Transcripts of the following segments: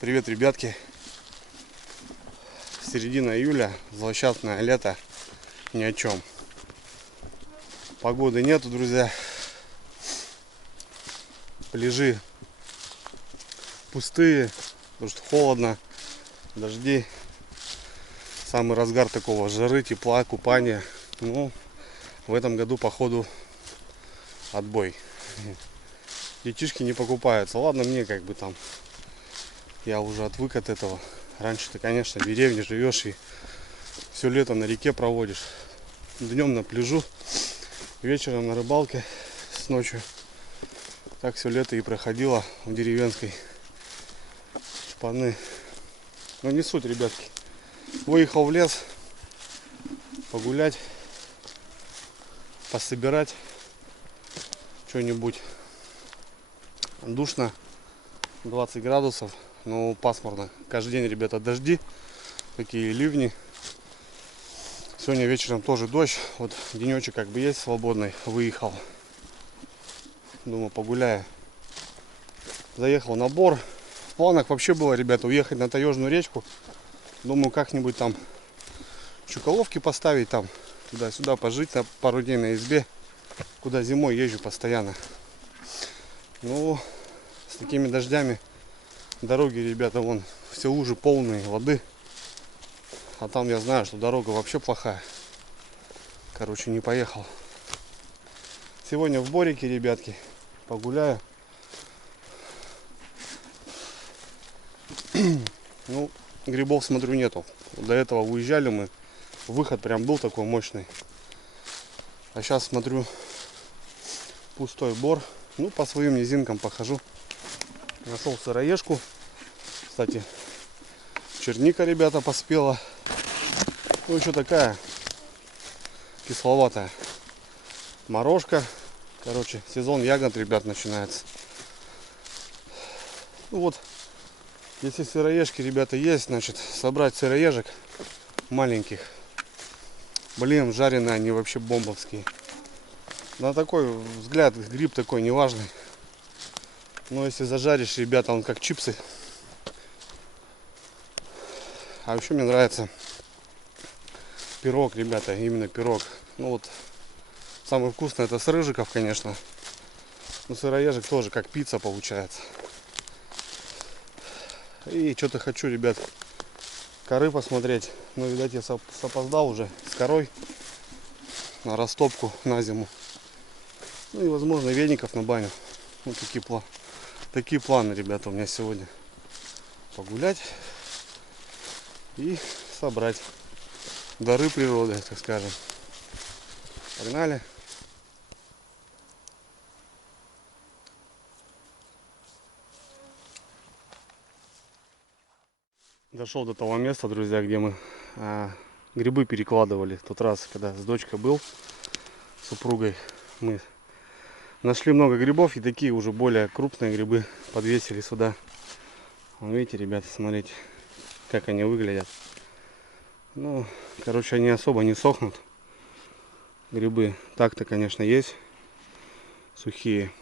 Привет, ребятки. Середина июля, злосчастное лето, ни о чем. Погоды нету, друзья. Пляжи пустые, потому что холодно, дожди. Самый разгар такого жары, тепла, купания. Ну, в этом году, походу, отбой. Детишки не покупаются. Ладно, мне как бы там, я уже отвык от этого. Раньше ты, конечно, в деревне живешь и все лето на реке проводишь. Днем на пляжу, вечером на рыбалке с ночью. Так все лето и проходило в деревенской шпаны. Но не суть, ребятки. Выехал в лес погулять, пособирать что-нибудь. Душно, 20 градусов, но пасмурно. Каждый день, ребята, дожди, такие ливни. Сегодня вечером тоже дождь. Вот денечек как бы есть свободный. Выехал. Думаю, погуляю. Заехал на Бор. В планах вообще было, ребята, уехать на Таежную речку. Думаю, как-нибудь там чуколовки поставить там. Туда-сюда пожить на пару дней на избе. Куда зимой езжу постоянно. Ну, с такими дождями дороги, ребята, вон все лужи полные воды. А там я знаю, что дорога вообще плохая. Короче, не поехал. Сегодня в Борике, ребятки, погуляю. Ну, грибов, смотрю, нету. До этого уезжали мы. Выход прям был такой мощный. А сейчас смотрю, пустой Бор. Ну, по своим низинкам похожу. Нашел сыроежку. Кстати, черника, ребята, поспела. Ну, еще такая кисловатая. Морожка. Короче, сезон ягод, ребят, начинается. Ну вот, если сыроежки, ребята, есть, значит, собрать сыроежек маленьких. Блин, жареные они вообще бомбовские. На такой взгляд гриб такой неважный. Но если зажаришь, ребята, он как чипсы. А еще мне нравится пирог, ребята, именно пирог. Ну вот, самый вкусный это с рыжиков, конечно. Но сыроежек тоже как пицца получается. И что-то хочу, ребят, коры посмотреть. Ну, видать, я опоздал уже с корой на растопку на зиму. Ну и, возможно, веников на баню. Вот такие планы, ребята, у меня сегодня. Погулять и собрать дары природы, так скажем. Погнали. Дошел до того места, друзья, где мы грибы перекладывали. В тот раз, когда с дочкой был, с супругой, мы нашли много грибов, и такие уже более крупные грибы подвесили сюда. Вон, видите, ребята, смотрите, как они выглядят. Ну, короче, они особо не сохнут. Грибы так-то, конечно, есть сухие.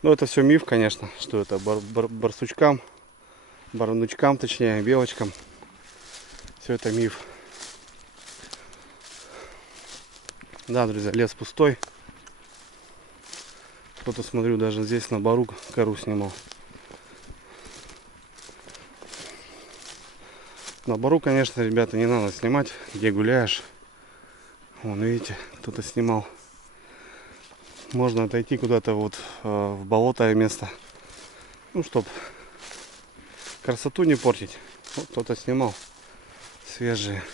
Но это все миф, конечно, что это барсучкам, баранучкам, точнее, белочкам. Все это миф. Да, друзья, лес пустой. Кто-то, смотрю, даже здесь на бору кору снимал. На бору, конечно, ребята, не надо снимать, где гуляешь. Вон, видите, кто-то снимал. Можно отойти куда-то вот в болотное место. Ну, чтоб красоту не портить. Вот кто-то снимал свежие.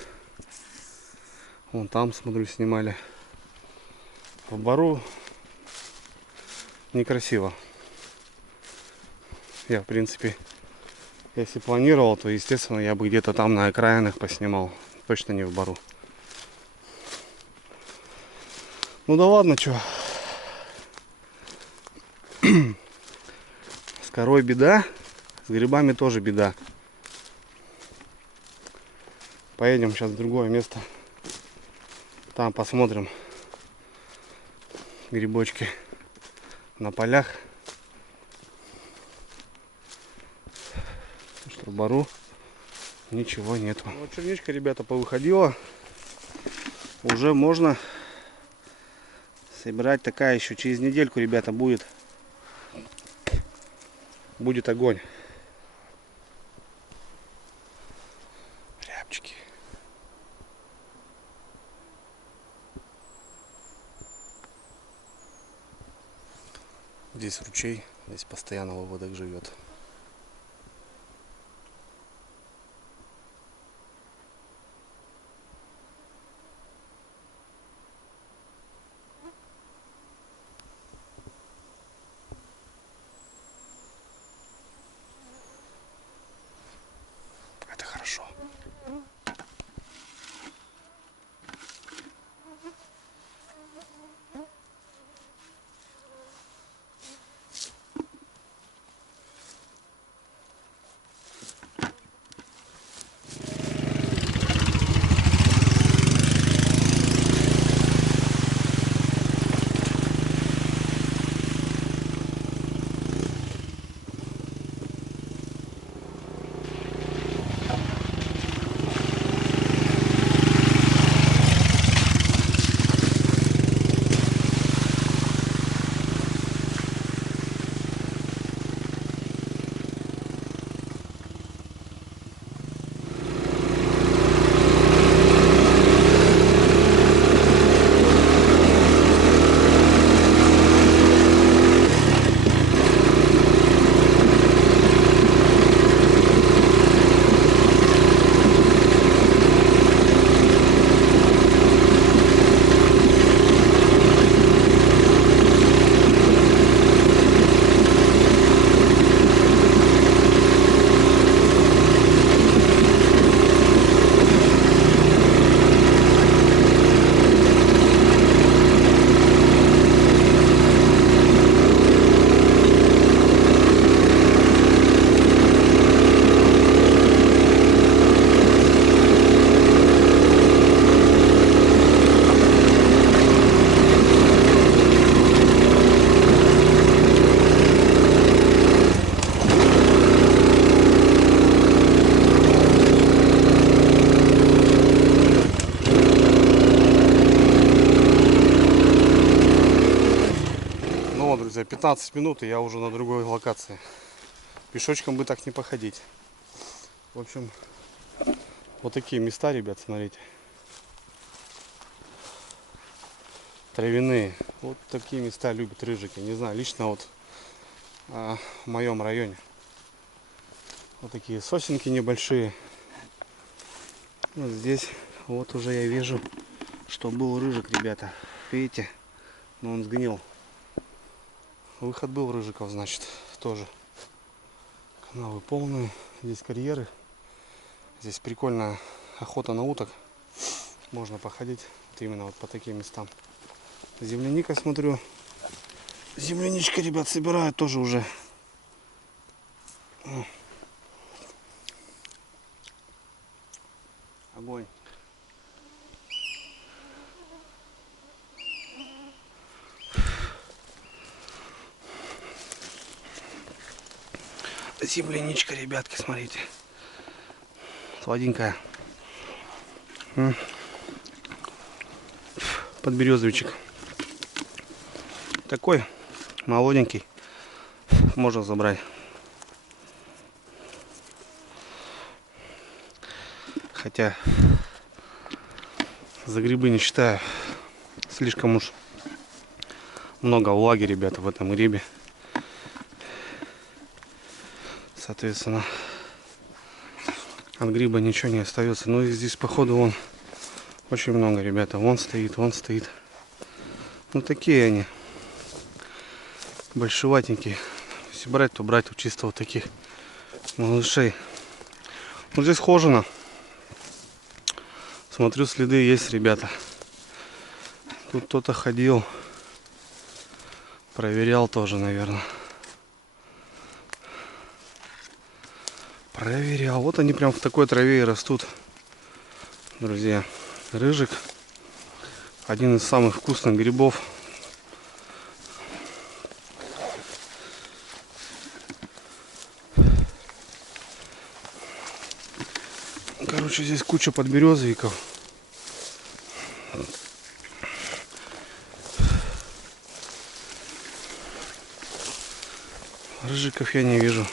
Вон там, смотрю, снимали. В бору некрасиво. Я, в принципе, если планировал, то, естественно, я бы где-то там на окраинах поснимал. Точно не в бору. Ну да ладно, чё. С корой беда, с грибами тоже беда. Поедем сейчас в другое место. Там посмотрим грибочки на полях. Трубару ничего нету. Вот черничка, ребята, повыходила. Уже можно собирать. Такая еще через недельку, ребята, будет огонь. Рябчики. Здесь ручей, здесь постоянно выводок живет. Это хорошо. Друзья, 15 минут и я уже на другой локации. Пешочком бы так не походить. В общем, вот такие места, ребят, смотрите. Травяные. Вот такие места любят рыжики. Не знаю, лично вот в моем районе. Вот такие сосенки небольшие. Вот здесь вот уже я вижу, что был рыжик, ребята. Видите? Но он сгнил. Выход был рыжиков, значит, тоже. Канавы полные. Здесь карьеры. Здесь прикольная охота на уток. Можно походить вот именно вот по таким местам. Земляника, смотрю. Земляничка, ребят, собирают тоже уже. Огонь. Земляничка, ребятки, смотрите. Сладенькая. Подберезовичек. Такой молоденький. Можно забрать. Хотя за грибы не считаю. Слишком уж много влаги, ребята, в этом грибе. Соответственно, от гриба ничего не остается. Но здесь, походу, вон очень много, ребята. Вон стоит, вон стоит. Ну, такие они. Большеватенькие. Если брать, то брать чисто вот таких малышей. Вот здесь хожено. Смотрю, следы есть, ребята. Тут кто-то ходил. Проверял тоже, наверное. Проверял. Вот они прям в такой траве и растут. Друзья. Рыжик. Один из самых вкусных грибов. Короче, здесь куча подберезовиков. Рыжиков я не вижу.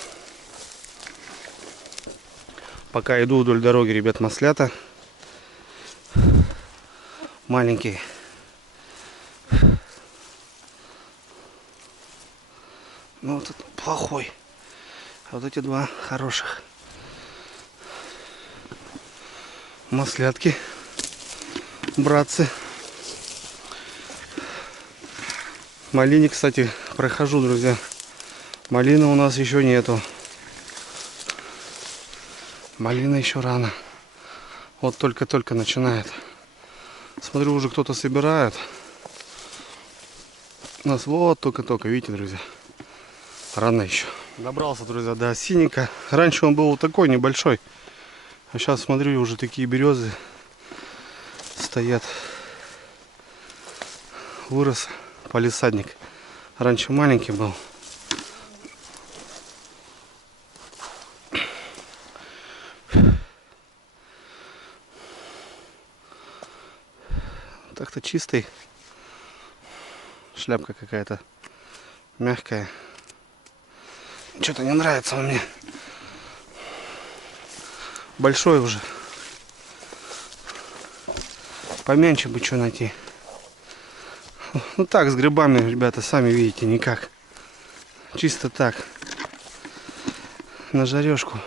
Пока иду вдоль дороги, ребят, маслята. Маленькие. Ну вот этот плохой. А вот эти два хороших. Маслятки. Братцы. Малине, кстати, прохожу, друзья. Малины у нас еще нету. Малина еще рано. Вот только-только начинает. Смотрю, уже кто-то собирает. У нас вот только-только, видите, друзья. Рано еще. Добрался, друзья, до осинника. Раньше он был вот такой небольшой. А сейчас, смотрю, уже такие березы стоят. Вырос палисадник. Раньше маленький был. Так-то чистый. Шляпка какая-то мягкая. Что-то не нравится он мне. Большой уже. Поменьше бы что найти. Ну так, с грибами, ребята, сами видите, никак. Чисто так. На жарежку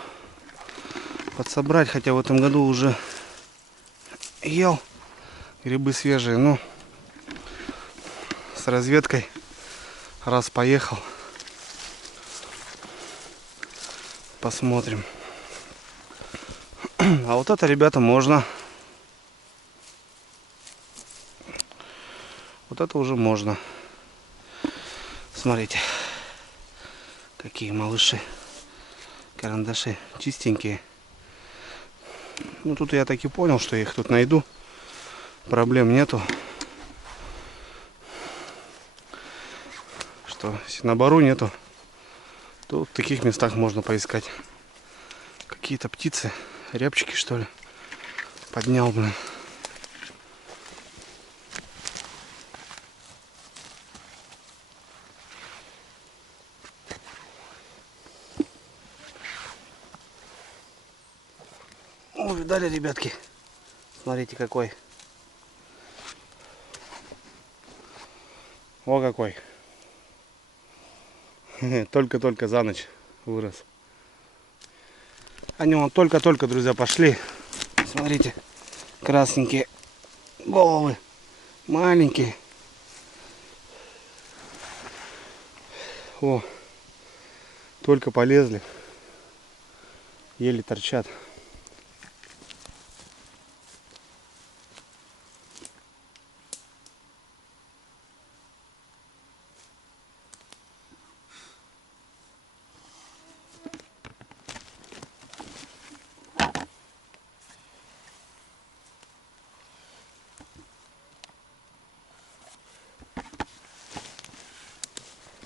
подсобрать. Хотя в этом году уже ел грибы свежие. Ну, с разведкой раз поехал. Посмотрим. А вот это, ребята, можно. Вот это уже можно. Смотрите, какие малыши. Карандаши чистенькие. Ну тут я так и понял, что я их тут найду. Проблем нету. Что если на бару нету, то в таких местах можно поискать. Какие-то птицы, рябчики, что ли. Поднял, блин. О, видали, ребятки? Смотрите, какой. О, какой. Только-только за ночь вырос. Они вон только-только, друзья, пошли. Смотрите, красненькие головы. Маленькие. О, только полезли. Еле торчат.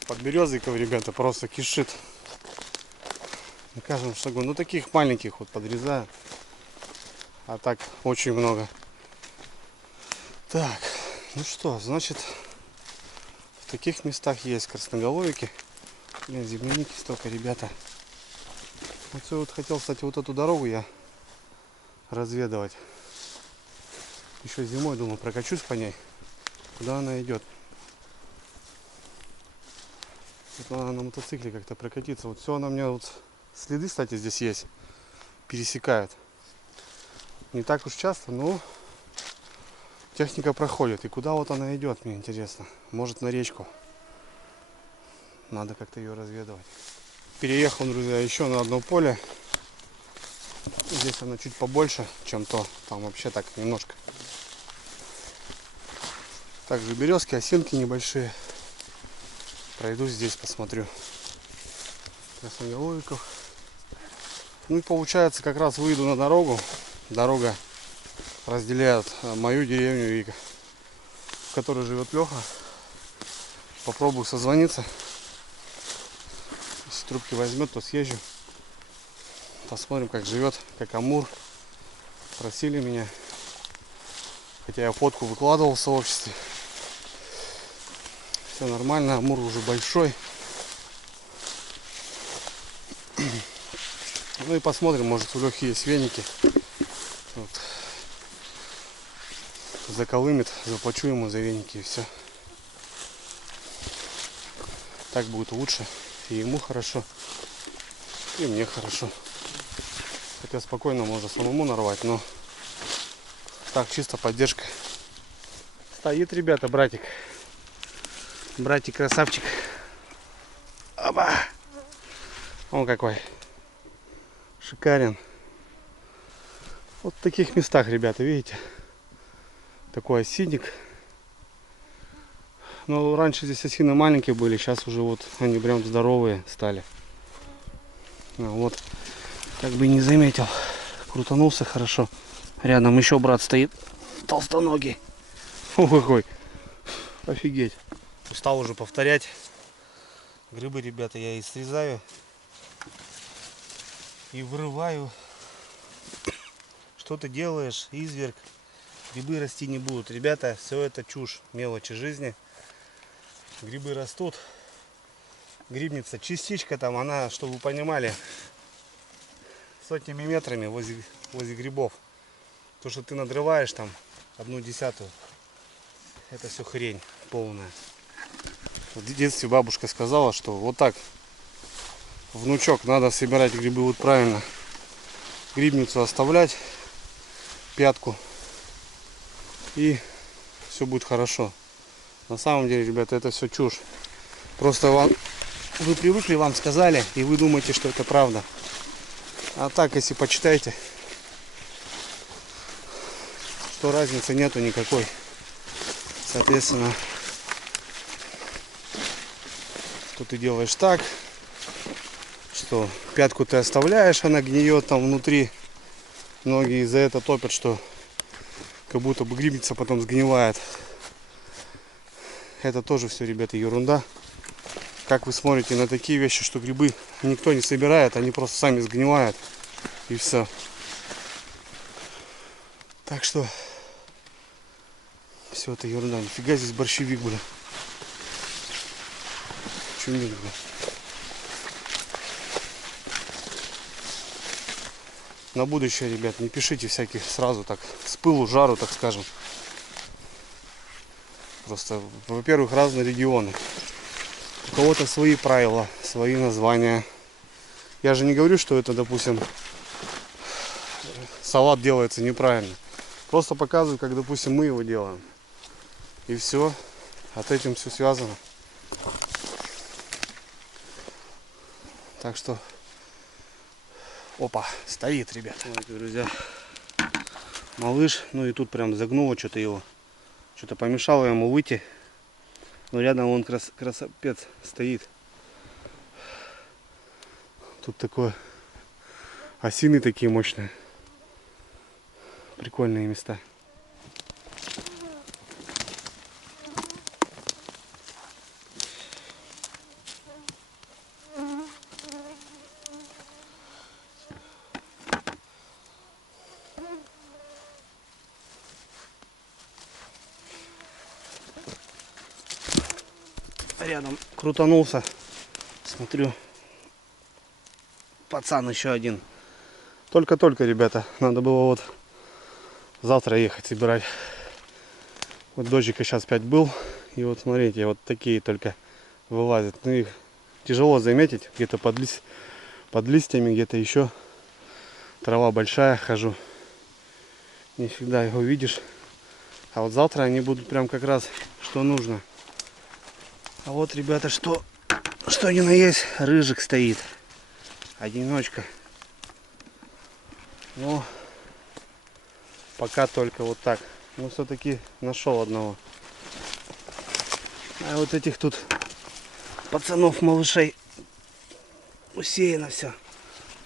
Подберезовиков, ребята, просто кишит. На каждом шагу. Ну таких маленьких вот подрезаю. А так очень много. Так, ну что, значит, в таких местах есть красноголовики. Блин, земляники столько, ребята. Вот хотел, кстати, вот эту дорогу я разведывать. Еще зимой, думал, прокачусь по ней. Куда она идет? Вот надо на мотоцикле как-то прокатиться. Вот все она мне вот следы, кстати, здесь есть. Пересекают. Не так уж часто, но техника проходит. И куда вот она идет, мне интересно. Может, на речку. Надо как-то ее разведывать. Переехал, друзья, еще на одно поле. Здесь она чуть побольше, чем то. Там вообще так немножко. Также березки, осинки небольшие. Пройду здесь, посмотрю. Красноголовиков. Ну и получается, как раз выйду на дорогу. Дорога разделяет мою деревню, и в которой живет Леха. Попробую созвониться. Если трубки возьмет, то съезжу. Посмотрим, как живет, как Амур. Просили меня. Хотя я фотку выкладывал в сообществе. Все нормально, амур уже большой. Ну и посмотрим, может у Лехи есть веники. Вот. Заколымет, заплачу ему за веники и все. Так будет лучше. И ему хорошо, и мне хорошо. Хотя спокойно можно самому нарвать, но так чисто поддержка. Стоит, ребята, братик. Братик красавчик. Оба! Он какой шикарен. Вот в таких местах, ребята, видите? Такой осинник. Но раньше здесь осины маленькие были, сейчас уже вот они прям здоровые стали. Вот, как бы и не заметил. Крутанулся хорошо. Рядом еще брат стоит, толстоногий. Ой, какой. Офигеть. Устал уже повторять. Грибы, ребята, я и срезаю, и вырываю. Что ты делаешь, изверг? Грибы расти не будут. Ребята, все это чушь, мелочи жизни. Грибы растут. Грибница, частичка там, она, чтобы вы понимали, сотнями метрами возле грибов. То, что ты надрываешь там 1/10, это все хрень полная. В детстве бабушка сказала, что вот так, внучок, надо собирать грибы вот правильно. Грибницу оставлять, пятку, и все будет хорошо. На самом деле, ребята, это все чушь. Просто вы привыкли, вам сказали, и вы думаете, что это правда. А так, если почитайте, что разницы нету никакой. Соответственно, что ты делаешь так, что пятку ты оставляешь, она гниет там внутри. Многие из-за этого топят, что как будто бы грибница потом сгнивает. Это тоже все, ребята, ерунда. Как вы смотрите на такие вещи, что грибы никто не собирает, они просто сами сгнивают, и все. Так что все это ерунда. Нифига здесь борщевик, бля. Чумик, бля. На будущее, ребят, не пишите всяких сразу так с пылу, жару, так скажем. Просто, во-первых, разные регионы. У кого-то свои правила, свои названия. Я же не говорю, что это, допустим, салат делается неправильно. Просто показываю, как, допустим, мы его делаем. И все. От этим все связано. Так что... Опа, стоит, ребята. Вот, друзья. Малыш. Ну и тут прям загнуло что-то его. Что-то помешало ему выйти. Но рядом он красавец стоит. Тут такое. Осины такие мощные. Прикольные места. Рядом крутанулся. Смотрю. Пацан еще один. Только-только, ребята. Надо было вот завтра ехать собирать. Вот дождик сейчас 5 был. И вот смотрите, вот такие только вылазят. Ну их тяжело заметить. Где-то под листьями, где-то еще. Трава большая, хожу. Не всегда его видишь. А вот завтра они будут прям как раз что нужно. А вот, ребята, что ни на есть, рыжик стоит. Одиночка. Ну, пока только вот так. Но все-таки нашел одного. А вот этих тут пацанов, малышей усеяно все.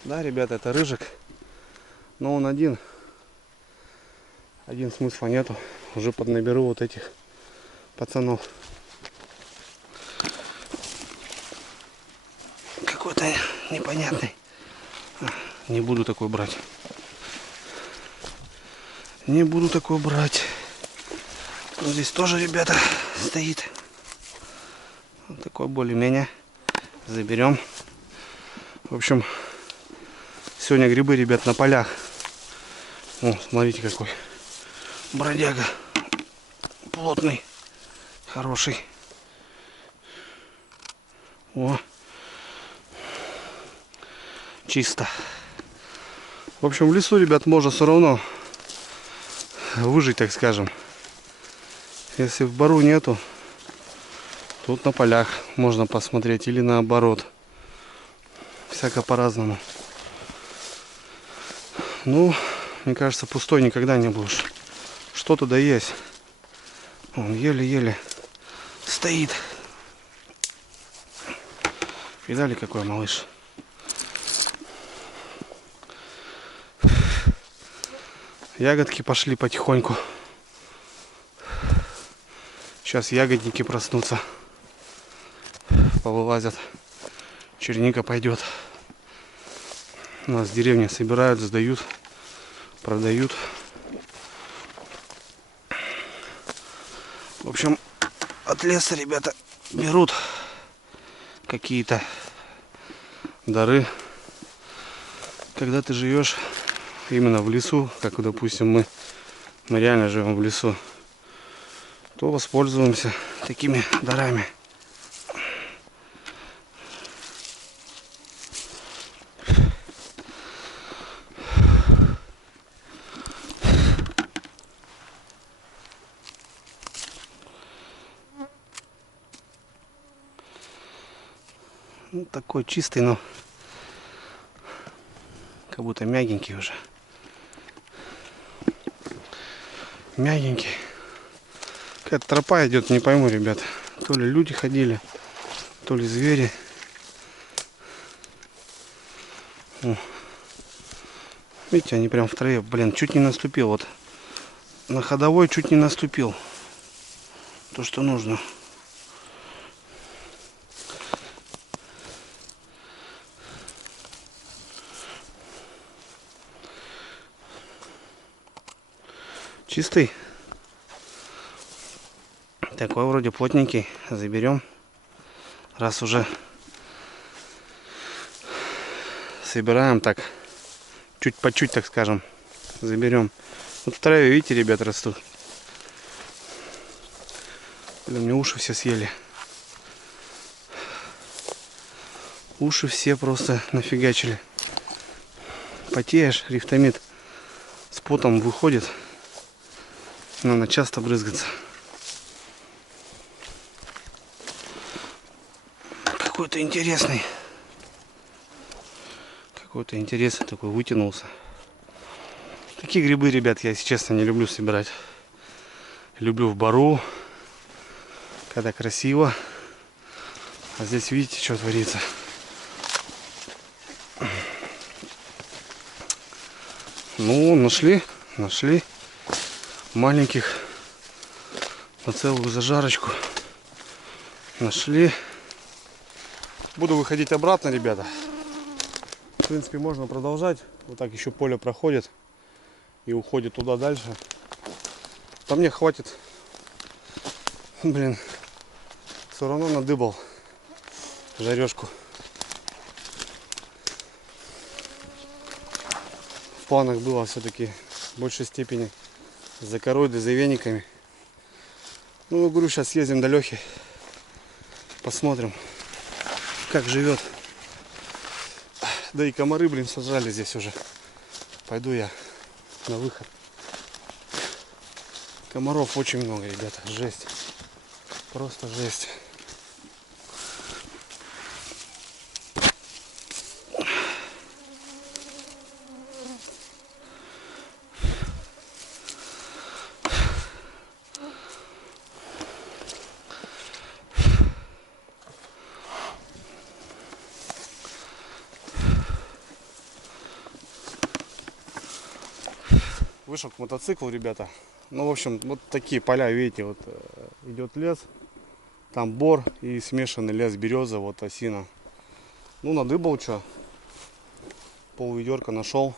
Да, ребята, это рыжик. Но он один. Один смысла нету. Уже поднаберу вот этих пацанов. Какой-то непонятный. Не буду такой брать. Не буду такой брать. Вот здесь тоже, ребята, стоит. Вот такой более-менее. Заберем. В общем, сегодня грибы, ребят, на полях. О, смотрите, какой бродяга. Плотный. Хороший. О. Чисто. В общем, в лесу, ребят, можно все равно выжить, так скажем. Если в бару нету, тут на полях можно посмотреть или наоборот. Всяко по-разному. Ну, мне кажется, пустой никогда не будешь. Что-то да есть. Он еле-еле стоит. Видали, какой малыш? Ягодки пошли потихоньку. Сейчас ягодники проснутся. Повылазят. Черника пойдет. У нас в деревне собирают, сдают, продают. В общем, от леса ребята берут какие-то дары. Когда ты живешь именно в лесу, как, допустим, мы реально живем в лесу, то воспользуемся такими дарами. Ну, такой чистый, но как будто мягенький уже. Мягенький. Какая-то тропа идет, не пойму, ребят. То ли люди ходили, то ли звери. О. Видите, они прям в траве. Блин, чуть не наступил. Вот на ходовой чуть не наступил. То, что нужно. Чистый. Такой вроде плотненький. Заберем. Раз уже собираем так. Чуть по чуть, так скажем. Заберем. Вот в траве, видите, ребят, растут. Блин, мне уши все съели. Уши все просто нафигачили. Потеешь, рифтомид с потом выходит. Надо часто брызгаться. Какой-то интересный. Какой-то интересный такой вытянулся. Такие грибы, ребят, я, если честно, не люблю собирать. Люблю в бару, когда красиво. А здесь видите, что творится. Ну, нашли маленьких на целую зажарочку. Нашли. Буду выходить обратно, ребята. В принципе, можно продолжать. Вот так еще поле проходит и уходит туда дальше. По мне хватит. Блин, все равно надыбал жарежку. В планах было все-таки в большей степени за корой да за вениками. Ну, я говорю, сейчас съездим до Лехи. Посмотрим, как живет. Да и комары, блин, сожрали здесь уже. Пойду я на выход. Комаров очень много, ребята. Жесть. Просто жесть. Вышел к мотоциклу, ребята. Ну, в общем, вот такие поля, видите, вот идет лес. Там бор и смешанный лес, береза, вот осина. Ну, надыбал что. Пол ведерка нашел.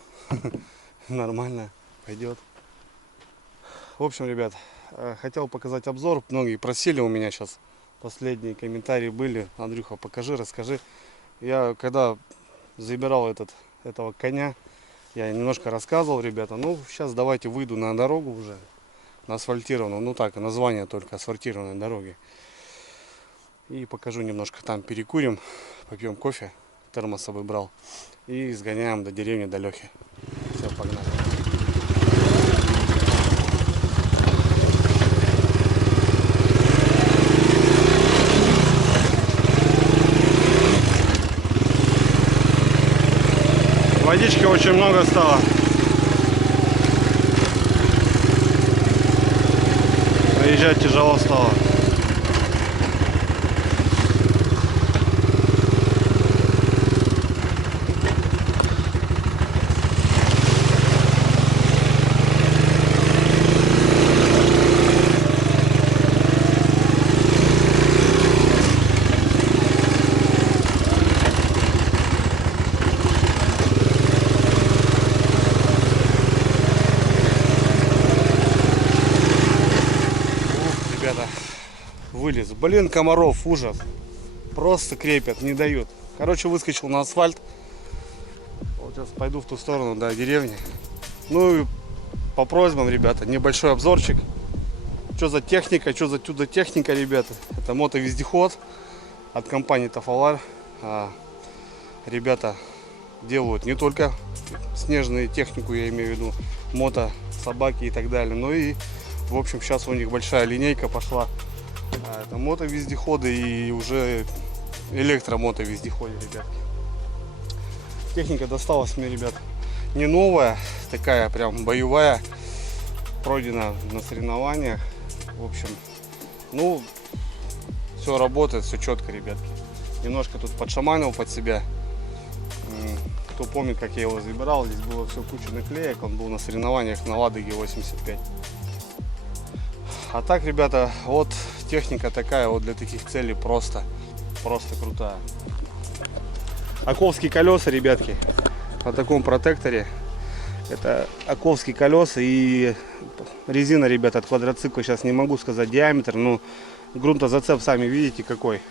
Нормально, пойдет. В общем, ребят, хотел показать обзор. Многие просили у меня сейчас. Последние комментарии были. Андрюха, покажи, расскажи. Я когда забирал этого коня, я немножко рассказывал, ребята. Ну, сейчас давайте выйду на дорогу уже. На асфальтированную. Ну так, название только асфальтированной дороги. И покажу немножко. Там перекурим, попьем кофе. Термос с собой брал. И сгоняем до деревни, до Лехи. Все, погнали. Водички очень много стало. Проезжать тяжело стало. Вылез. Блин, комаров, ужас. Просто крепят, не дают. Короче, выскочил на асфальт. Вот сейчас пойду в ту сторону, до деревни. Ну и по просьбам, ребята, небольшой обзорчик. Что за техника, что за чудо-техника, ребята. Это мотовездеход от компании Tafalar. Ребята делают не только снежную технику, я имею в виду мото, собаки и так далее, но и, в общем, сейчас у них большая линейка пошла. Это мотовездеходы и уже электромотовездеходы, ребятки. Техника досталась мне, ребят, не новая, такая прям боевая, пройдена на соревнованиях. В общем, ну, все работает, все четко, ребятки. Немножко тут подшаманил под себя. Кто помнит, как я его забирал, здесь было все куча наклеек, он был на соревнованиях на Ладоге 85. А так, ребята, вот техника такая, вот для таких целей просто крутая. Оковские колеса, ребятки, на таком протекторе. Это оковские колеса и резина, ребята, от квадроцикла. Сейчас не могу сказать диаметр, но грунтозацеп сами видите какой.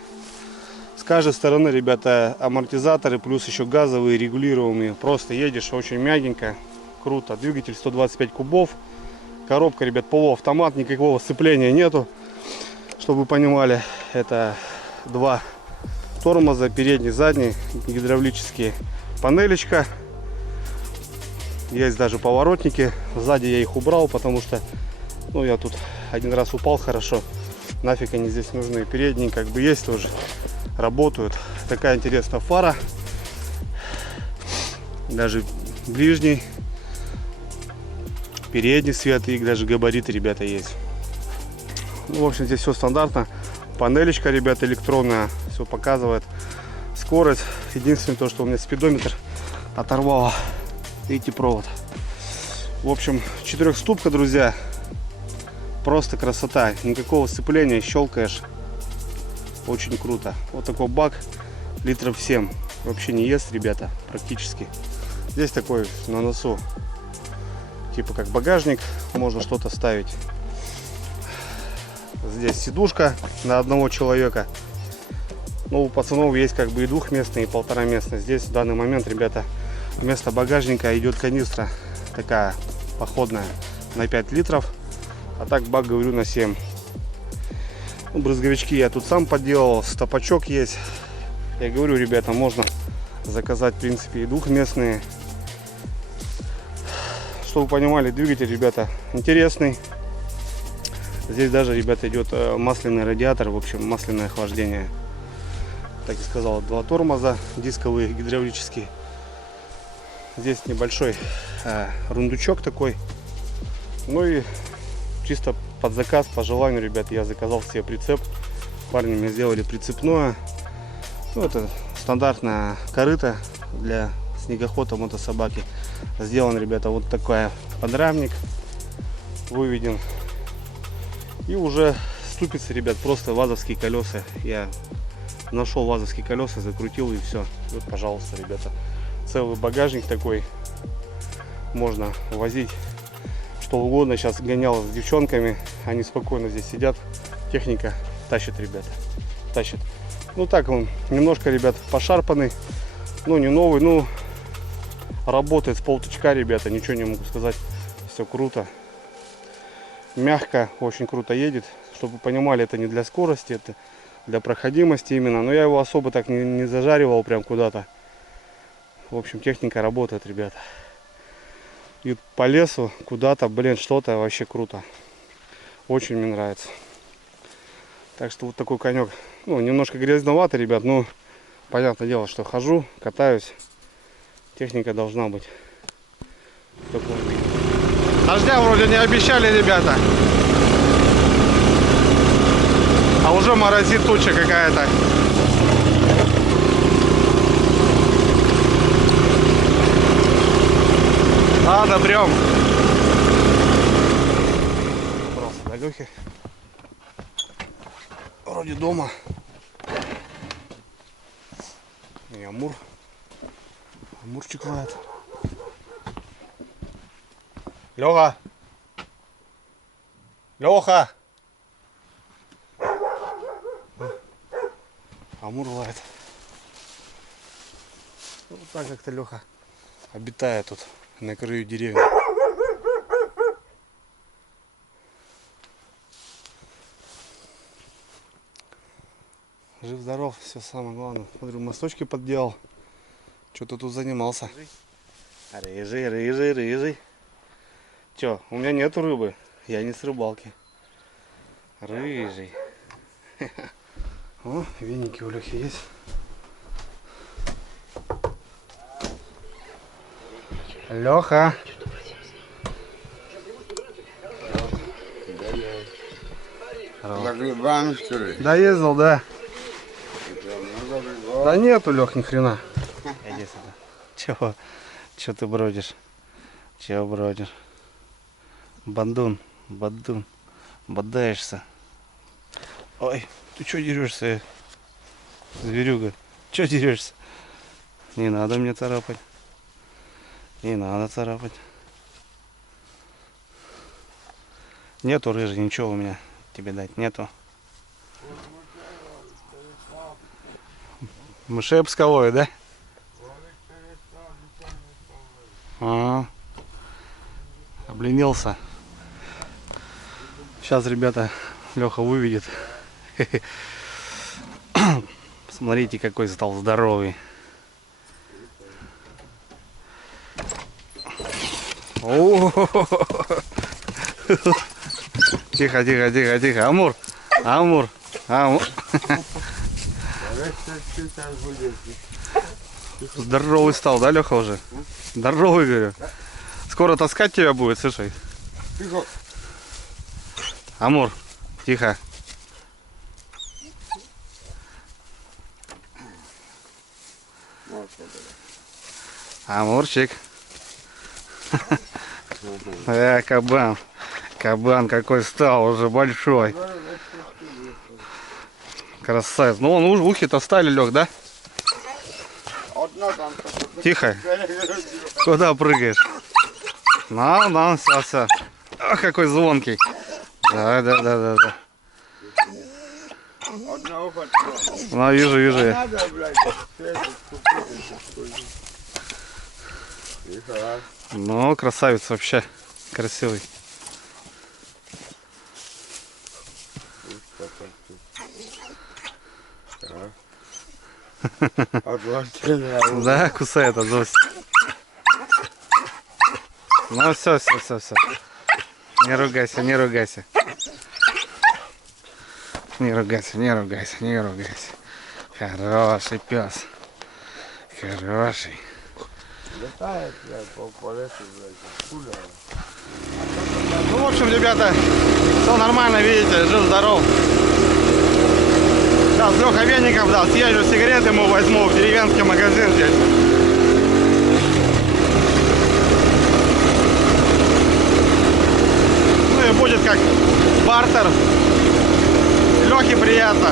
С каждой стороны, ребята, амортизаторы, плюс еще газовые, регулируемые. Просто едешь очень мягенько, круто. Двигатель 125 кубов. Коробка, ребят, полуавтомат, никакого сцепления нету. Чтобы вы понимали, это два тормоза, передний, задний, гидравлические, панелечка. Есть даже поворотники. Сзади я их убрал, потому что, ну, я тут один раз упал хорошо. Нафиг они здесь нужны. Передние как бы есть тоже, работают. Такая интересная фара. Даже ближний, передний свет и даже габариты, ребята, есть. Ну, в общем, здесь все стандартно. Панелечка, ребята, электронная, все показывает. Скорость. Единственное то, что у меня спидометр оторвало. Видите, провод. В общем, 4-ступка, друзья. Просто красота. Никакого сцепления, щелкаешь. Очень круто. Вот такой бак, литров 7. Вообще не ест, ребята, практически. Здесь такой на носу, типа как багажник, можно что-то ставить. Здесь сидушка на одного человека. Ну, у пацанов есть как бы и двухместный, и полтораместный. Здесь в данный момент, ребята, вместо багажника идет канистра такая походная на 5 литров. А так бак, говорю, на 7. Ну, брызговички я тут сам подделал, стопачок есть. Я говорю, ребята, можно заказать, в принципе, и двухместные. Чтобы вы понимали, двигатель, ребята, интересный. Здесь даже, ребята, идет масляный радиатор, в общем, масляное охлаждение. Так и сказал, два тормоза дисковые, гидравлические. Здесь небольшой рундучок такой. Ну и чисто под заказ, по желанию, ребят, я заказал себе прицеп. Парни мне сделали прицепное. Ну, это стандартная корыто для снегохода, мотособаки. Сделан, ребята, вот такой подрамник выведен. И уже ступицы, ребят, просто вазовские колеса. Я нашел вазовские колеса, закрутил и все. Вот, пожалуйста, ребята, целый багажник такой. Можно возить что угодно. Сейчас гонял с девчонками, они спокойно здесь сидят. Техника тащит, ребята, тащит. Ну так он немножко, ребят, пошарпанный, ну не новый, ну работает с полточка, ребята, ничего не могу сказать. Все круто, мягко, очень круто едет. Чтобы вы понимали, это не для скорости, это для проходимости именно. Но я его особо так не зажаривал прям куда-то. В общем, техника работает, ребята. И по лесу куда-то, блин, что-то вообще круто. Очень мне нравится. Так что вот такой конек. Ну, немножко грязновато, ребят, но понятное дело, что хожу, катаюсь. Техника должна быть. Дождя вроде не обещали, ребята. А уже морозит туча какая-то. Ладно, прям. Добрался до Лехи. Вроде дома. И амур. Амурчик лает. Леха! Леха! Амур лает. Вот так как-то Леха обитает тут на краю деревни. Жив-здоров, все самое главное. Смотрю, мосточки подделал. Что-то тут занимался. Рыжий, рыжий, рыжий. Че, у меня нету рыбы. Я не с рыбалки. Рыжий. О, веники у Лехи есть. Леха. За грибами, что ли? Да, ездил, да. Да нету, Лех, ни хрена. Иди сюда. Чего? Чего ты бродишь? Чего бродишь? Бандун, бандун. Бодаешься. Ой, ты что дерешься, зверюга? Что дерешься? Не надо мне царапать. Не надо царапать. Нету, рыжий, ничего у меня тебе дать нету. Мышей псковой, да? А, обленился. Сейчас, ребята, Леха выведет. Смотрите, какой стал здоровый. Тихо, тихо, тихо, тихо. Амур, Амур, Амур. Здоровый стал, да, Леха, уже? Здоровый, говорю. Скоро таскать тебя будет, слушай. Амур, тихо. Амурчик. Кабан. Кабан какой стал, уже большой. Красавец. Ну он в ухе-то стали лег, да? Тихо. Куда прыгаешь? На, все, все. Ах, какой звонкий. Да. Ну, вижу я. Ну, красавец вообще. Красивый. Да, кусает от злости. Ну, все. Не ругайся. Не ругайся. Хороший пес. Хороший. Ну, в общем, ребята, все нормально, видите, жив-здоров. Сейчас Леха веников дал, съезжу сигареты ему возьму в деревенский магазин здесь. Ну и будет как бартер. Лехе приятно.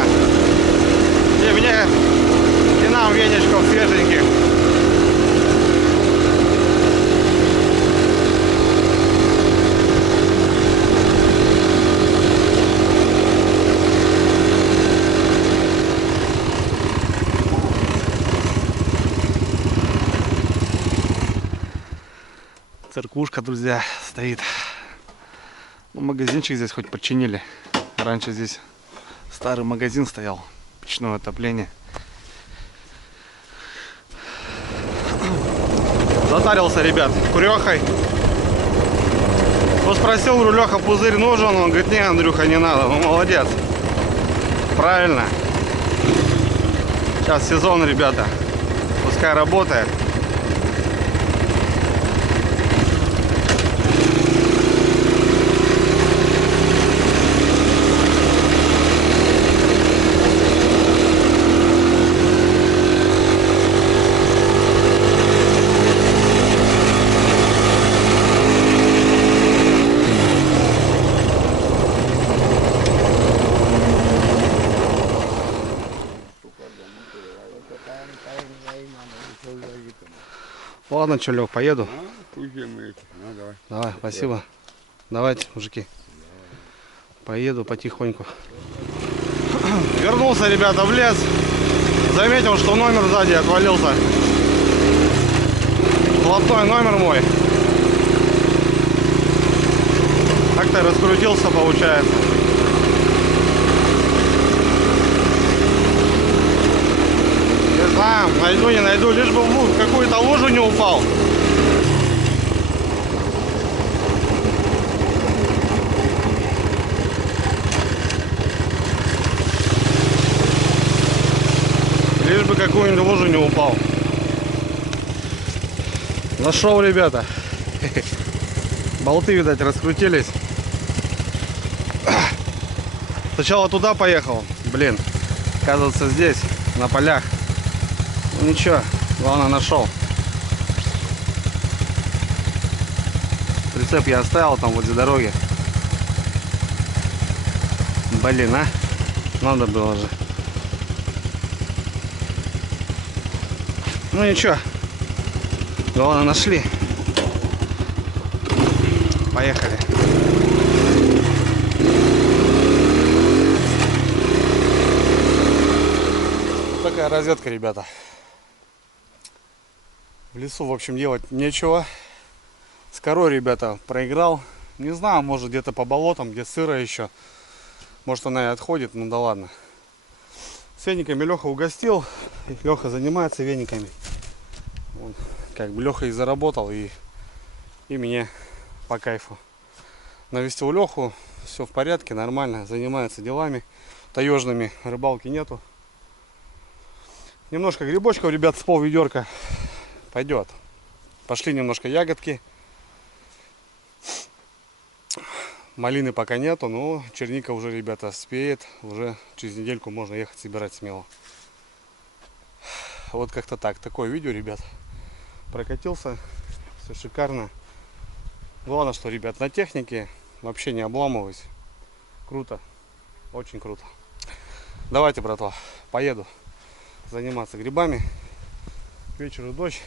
И мне, и нам веничков свеженьких. Церквушка, друзья, стоит. Ну, магазинчик здесь хоть починили. Раньше здесь старый магазин стоял, печное отопление. Затарился, ребят, курехой. Кто спросил, говорю, Леха, пузырь нужен? Он говорит, не, Андрюха, не надо. Ну, молодец. Правильно. Сейчас сезон, ребята. Пускай работает. Ладно, что, Лёх, поеду. Давай, спасибо. Давайте, мужики. Поеду потихоньку. Вернулся, ребята, в лес. Заметил, что номер сзади отвалился. Плотной номер мой. Так-то раскрутился, получается. Не знаю, найду, не найду, лишь бы в какую-то лужу не упал. Лишь бы какую-нибудь лужу не упал. Нашел, ребята. Болты, видать, раскрутились. Сначала туда поехал. Блин, оказывается, здесь, на полях. Ну ничего, главное, нашел. Прицеп я оставил там возле дороги. Блин, а? Надо было же. Ну ничего. Главное, нашли. Поехали. Вот такая розетка, ребята. В лесу, в общем, делать нечего. С корой, ребята, проиграл. Не знаю, может где-то по болотам, где сыро еще. Может она и отходит, ну да ладно. С вениками Леха угостил. Леха занимается вениками. Он, как бы Леха и заработал, и мне по кайфу. Навестил Леху, все в порядке, нормально, занимается делами таежными, рыбалки нету. Немножко грибочков, ребят, с пол-ведерка пойдет. Пошли немножко ягодки. Малины пока нету, но черника уже, ребята, спеет. Уже через недельку можно ехать собирать смело. Вот как-то так. Такое видео, ребят. Прокатился. Все шикарно. Главное, что, ребят, на технике вообще не обламываюсь. Круто. Очень круто. Давайте, братва, поеду заниматься грибами. К вечеру дождь.